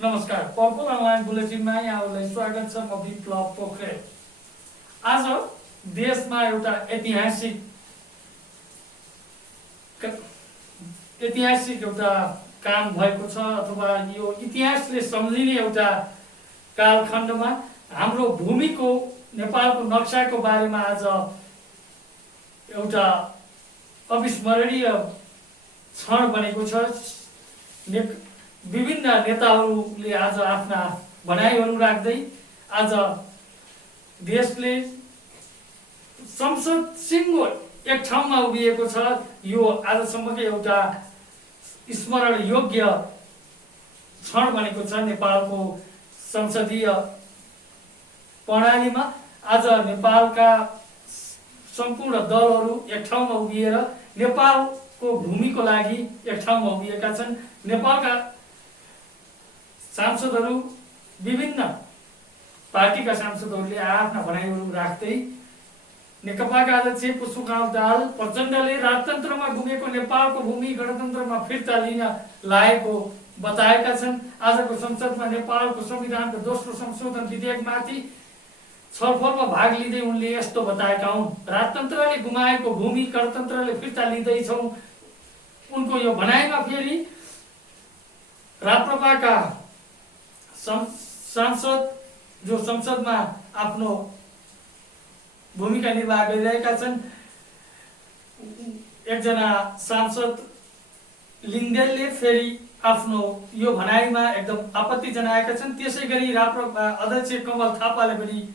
नमस्कार, purple online बुलेटिनमा यहाँहरूलाई स्वागत छ। म विप्लव पोखरेल। आज देशमा एउटा ऐतिहासिक एउटा काम भएको छ, अथवा यो इतिहासले सम्झिने एउटा कालखण्डमा हाम्रो भूमिको, नेपालको नक्साको बारेमा आज एउटा अविस्मरणीय क्षण बनेको छ। विभिन्न नेताहरूले आज आफ्ना भनाइहरू राख्दै आज देशले संसद सिङ्गो एक ठाउँमा उभिएको छ। यो आजसम्मको एउटा स्मरण योग्य क्षण बनेको छ नेपालको संसदीय प्रणालीमा। आज नेपालका सम्पूर्ण दलहरू एक ठाउँमा उभिएर नेपालको भूमिको लागि एक ठाउँमा उभिएका छन्। नेपालका सांसदहरू, विभिन्न पार्टीका सांसदहरूले आफ्ना भनाइहरू राख्दै नेकपाका अध्यक्ष पुष्पकमल दाहाल प्रचण्डले राजतन्त्रमा घुमेको नेपालको भूमि गणतन्त्रमा फिर्ता लिन लागेको बताएका छन्। आजको संसदमा नेपालको संविधानको दोस्रो संशोधन विधेयकमाथि छलफलमा भाग लिँदै उनले यस्तो बताएका हुन्। राजतन्त्रले गुमाएको भूमि गणतन्त्रले फिर्ता लिँदैछौँ। उनको यो भनाइमा फेरि राप्रपाका सांसद जो संसदमा आफ्नो भूमिका निर्वाह गरिरहेका छन्, एकजना सांसद लिङ्गदेलले फेरि आफ्नो यो भनाइमा एकदम आपत्ति जनाएका छन्। त्यसै गरी राप्रपा अध्यक्ष कमल थापाले पनि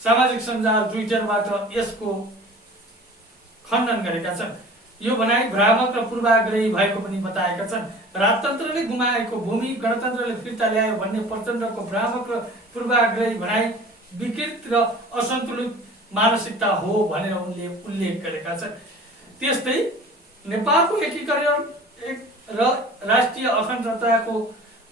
सामाजिक सञ्जाल ट्विटरबाट यसको खण्डन गरेका छन्। यो भनाइ भ्रामक र पूर्वाग्रही भएको पनि बताएका छन्। राजतन्त्रले गुमाएको भूमि गणतन्त्रले फिर्ता ल्यायो भन्ने प्रचण्डको भ्रामक र पूर्वाग्रही भनाइ विकृत र असन्तुलित मानसिकता हो भनेर उनले उल्लेख गरेका छन्। त्यस्तै नेपालको एकीकरण र राष्ट्रिय अखण्डताको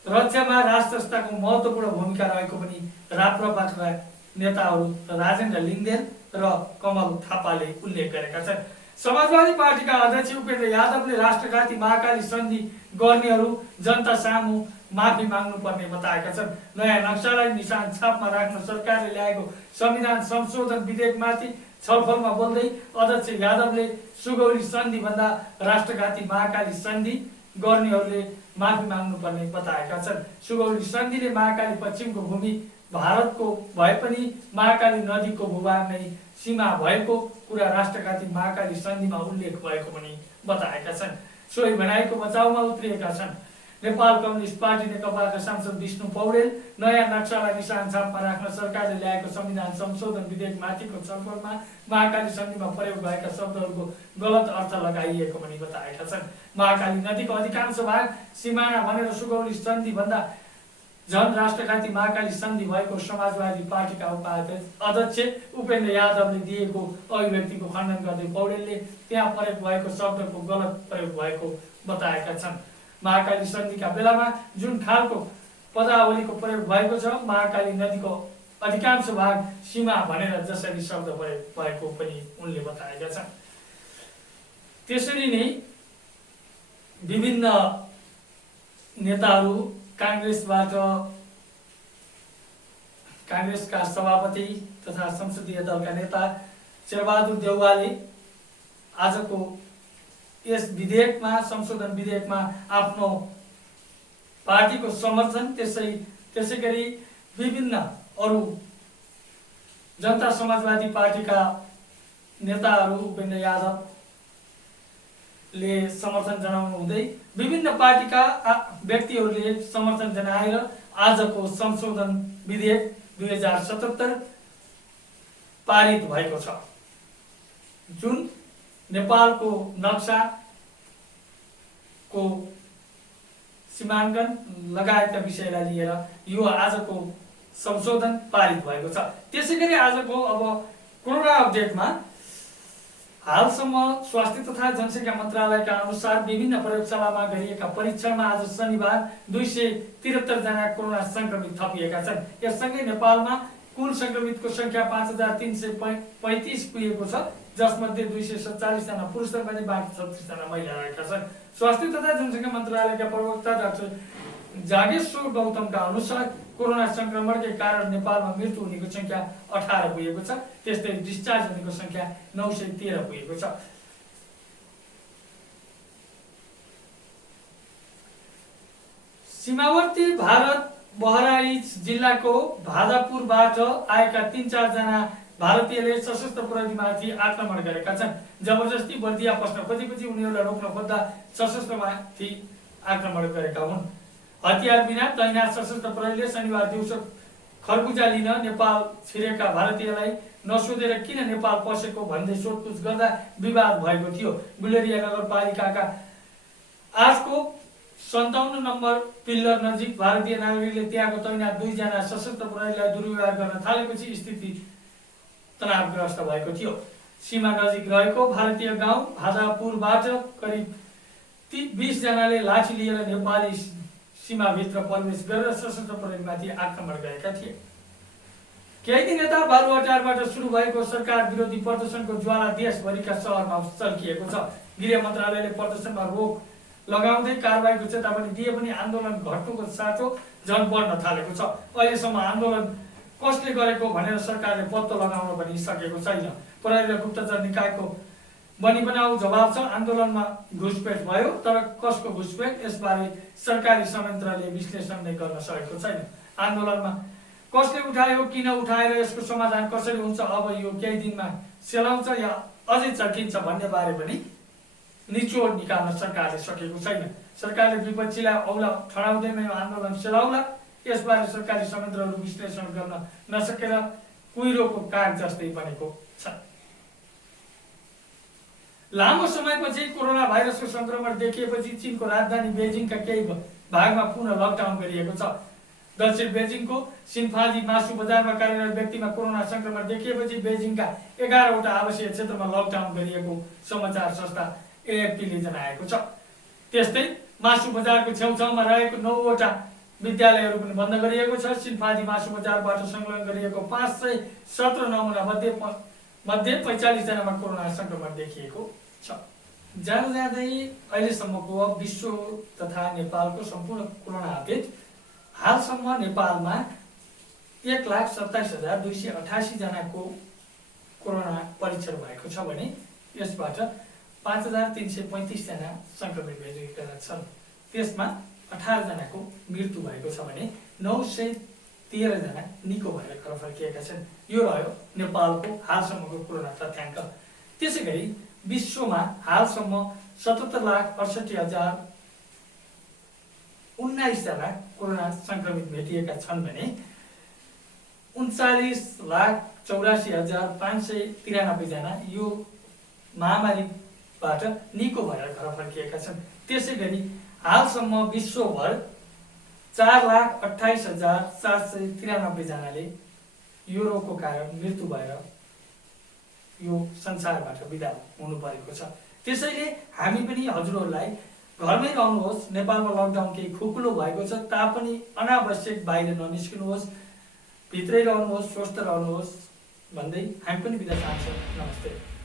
रक्षामा राज संस्थाको महत्त्वपूर्ण भूमिका रहेको पनि राप्रपाका नेताहरू राजेन्द्र लिङ्गदेल र कमल थापाले उल्लेख गरेका छन्। समाजवादी पार्टीका अध्यक्ष उपेन्द्र यादवले राष्ट्रघाती महाकाली सन्धि गर्नेहरू जनता सामु माफी माग्नुपर्ने बताएका छन्। नयाँ नक्सालाई निशान छापमा राख्न सरकारले ल्याएको संविधान संशोधन विधेयकमाथि छलफलमा बोल्दै अध्यक्ष यादवले सुगौली सन्धि भन्दा राष्ट्रघाती महाकाली सन्धि गर्नेहरूले माफी माग्नुपर्ने बताएका छन्। सुगौली सन्धिले महाकाली पश्चिमको भूमि भारतको भए पनि महाकाली नदीको भूभाग नै सीमा भएको कुरा राष्ट्रघाती महाकाली सन्धिमा उल्लेख भएको पनि बताएका छन्। सोही भनाइको बचाउमा उत्रिएका छन्। नेपाल कम्युनिस्ट पार्टी नेकपाका सांसद विष्णु पौडेल नयाँ नक्सालाई निशान छापमा राख्न सरकारले ल्याएको संविधान संशोधन विधेयकमाथिको छलफलमा महाकाली सन्धिमा प्रयोग भएका शब्दहरूको गलत अर्थ लगाइएको पनि बताएका छन्। महाकाली नदीको अधिकांश भाग सिमाना भनेर सुगौली सन्धि भन्दा झन राष्ट्रघाती महाकाली सन्धि भएको समाजवादी पार्टीका उपाध्यक्ष उपेन्द्र यादवले दिएको अभिव्यक्तिको खण्डन गर्दै पौडेलले त्यहाँ प्रयोग भएको शब्दको गलत प्रयोग भएको बताएका छन्। महाकाली सन्धिका बेलामा जुन खालको पदावलीको प्रयोग भएको छ, महाकाली नदीको अधिकांश भाग सीमा भनेर जसरी शब्द प्रयोग भएको पनि उनले बताएका छन्। त्यसरी नै विभिन्न नेताहरू काङ्ग्रेसका सभापति तथा संसदीय दलका नेता शेरबहादुर देउवाले आजको यस विधेयकमा संशोधन विधेयकमा आफ्नो पार्टीको समर्थन, त्यसै गरी विभिन्न अरू जनता समाजवादी पार्टीका नेताहरू उपेन्द्र यादवले समर्थन जनाउनु हुँदै विभिन्न पार्टीका व्यक्तिहरूले समर्थन जनाएर आजको संशोधन विधेयक 2077 पारित भएको छ, जुन नेपालको नक्साको सीमाङ्कन लगायतका विषयलाई लिएर यो आजको संशोधन पारित भएको छ। त्यसै गरी आजको अब कोरोना अपडेटमा हालसम्म स्वास्थ्य तथा जनसङ्ख्या मन्त्रालयका अनुसार विभिन्न प्रयोगशालामा गरिएका परीक्षणमा आज शनिबार 273 जना कोरोना संक्रमित थपिएका छन्। यससँगै नेपालमा कुल संक्रमितको संख्या 5335 पुगेको छ, जसमध्ये 247 जना पुरुष र भने बाँकी 36 जना महिला रहेका छन्। स्वास्थ्य तथा जनसङ्ख्या मन्त्रालयका प्रवक्ता डाक्टर जागेश्वर गौतमका अनुसार कोरोना संक्रमणकै कारण नेपालमा मृत्यु हुनेको संख्या 18 पुगेको छ। त्यस्तै डिस्चार्ज हुनेको संख्या 913 पुगेको छ। सीमावर्ती भारत बहराइच जिल्लाको भाजापुरबाट आएका 3-4 जना भारतीयले सशस्त्र प्रहरीमाथि आक्रमण गरेका छन्। जबरजस्ती बर्दिया पस्न खोजेपछि उनीहरूलाई रोक्न खोज्दा सशस्त्रमाथि आक्रमण गरेका हुन्। हतियार बिना तैनात सशस्त्र प्रहरीले शनिबार दिउँसो खरबुजा लिन नेपाल छिरेका भारतीयलाई नसोधेर किन नेपाल पसेको भन्दै सोधपुछ गर्दा विवाद भएको थियो। गुलेरिया नगरपालिकाका 8 को 57 नम्बर पिल्लर नजिक भारतीय नागरिकले त्यहाँको तैनात 2 जना सशस्त्र प्रहरीलाई दुर्व्यवहार गर्न थालेपछि स्थिति तनावग्रस्त भएको थियो। सीमा नजिक रहेको भारतीय गाउँ भाजापुरबाट करिब 20 जनाले लाठी लिएर नेपाली सीमाभित्र प्रवेश गरेर सशस्त्र प्रहरीमाथि आक्रमण गरेका थिए। केही दिन यता बालुवाटारबाट सुरु भएको सरकार विरोधी प्रदर्शनको ज्वाला देशभरिका सहरमा चल्किएको छ। गृह मन्त्रालयले प्रदर्शनमा रोक लगाउँदै कारबाहीको चेतावनी दिए पनि आन्दोलन घट्नुको साटो झन बढ्न थालेको छ। अहिलेसम्म आन्दोलन कसले गरेको भनेर सरकारले पत्तो लगाउन पनि सकेको छैन। प्रहरी र गुप्तचर निकायको बनी बनाऊ जवाब छ। आन्दोलनमा घुसपेट भयो, तर कसको घुसपेट यसबारे सरकारी संयन्त्रले विश्लेषण नै गर्न सकेको छैन। आन्दोलनमा कसले उठायो, किन उठाएर यसको समाधान कसरी हुन्छ, अब यो केही दिनमा सेलाउँछ या अझै चर्किन्छ भन्ने बारे पनि निचोड निकाल्न सरकारले सकेको छैन। सरकारले विपक्षीलाई औला ठडाउँदैमा यो आन्दोलन सेलाउला, यसबारे सरकारी संयन्त्रहरू विश्लेषण गर्न नसकेर कुहिरोको काग जस्तै बनेको छ। लामो समयपछि कोरोना भाइरसको संक्रमण देखिएपछि चीनको राजधानी बेजिङका केही भागमा पुनः लकडाउन गरिएको छ। दक्षिण बेजिङको सिन्फाजी मासु बजारमा कार्यरत व्यक्तिमा कोरोना संक्रमण देखिएपछि बेजिङका 11 वटा आवासीय क्षेत्रमा लकडाउन गरिएको समाचार संस्था एएफपीले जनाएको छ। त्यस्तै मासु बजारको छेउछाउमा रहेको 9 वटा विद्यालयहरू पनि बन्द गरिएको छ। सिन्फाजी मासु बजारबाट संकलन गरिएको 517 नमुना मध्ये 45 जनामा कोरोना संक्रमण देखिएको छ। जाँदै अहिलेसम्मको विश्व तथा नेपालको सम्पूर्ण कोरोना अपडेट। हालसम्म नेपालमा 1,27,288 जनाको कोरोना परीक्षण भएको छ भने यसबाट 5,335 जना संक्रमित भइरहेका छन्। त्यसमा 18 जनाको मृत्यु भएको छ भने 913 जना निको भएर घर फर्किएका छन्। यो रह्यो नेपालको हालसम्मको कोरोना तथ्याङ्क। त्यसैगरी विश्वमा हालसम्म 77,68,019 जना कोरोना संक्रमित भेटिएका छन् भने 39,84,593 जना यो महामारीबाट निको भएर घर फर्किएका छन्। त्यसैगरी हालसम्म विश्वभर 4,28,793 जनाले यो रोगको कारण मृत्यु भएर यो संसारबाट बिदा हुनु परेको छ। त्यसैले हामी पनि हजुरहरूलाई घरमै रहनुहोस्। नेपालमा लकडाउन केही खुकुलो भएको छ तापनि अनावश्यक बाहिर ननिस्किनुहोस्, भित्रै रहनुहोस्, स्वस्थ रहनुहोस् भन्दै हामी पनि बिदा चाहन्छौँ। नमस्ते।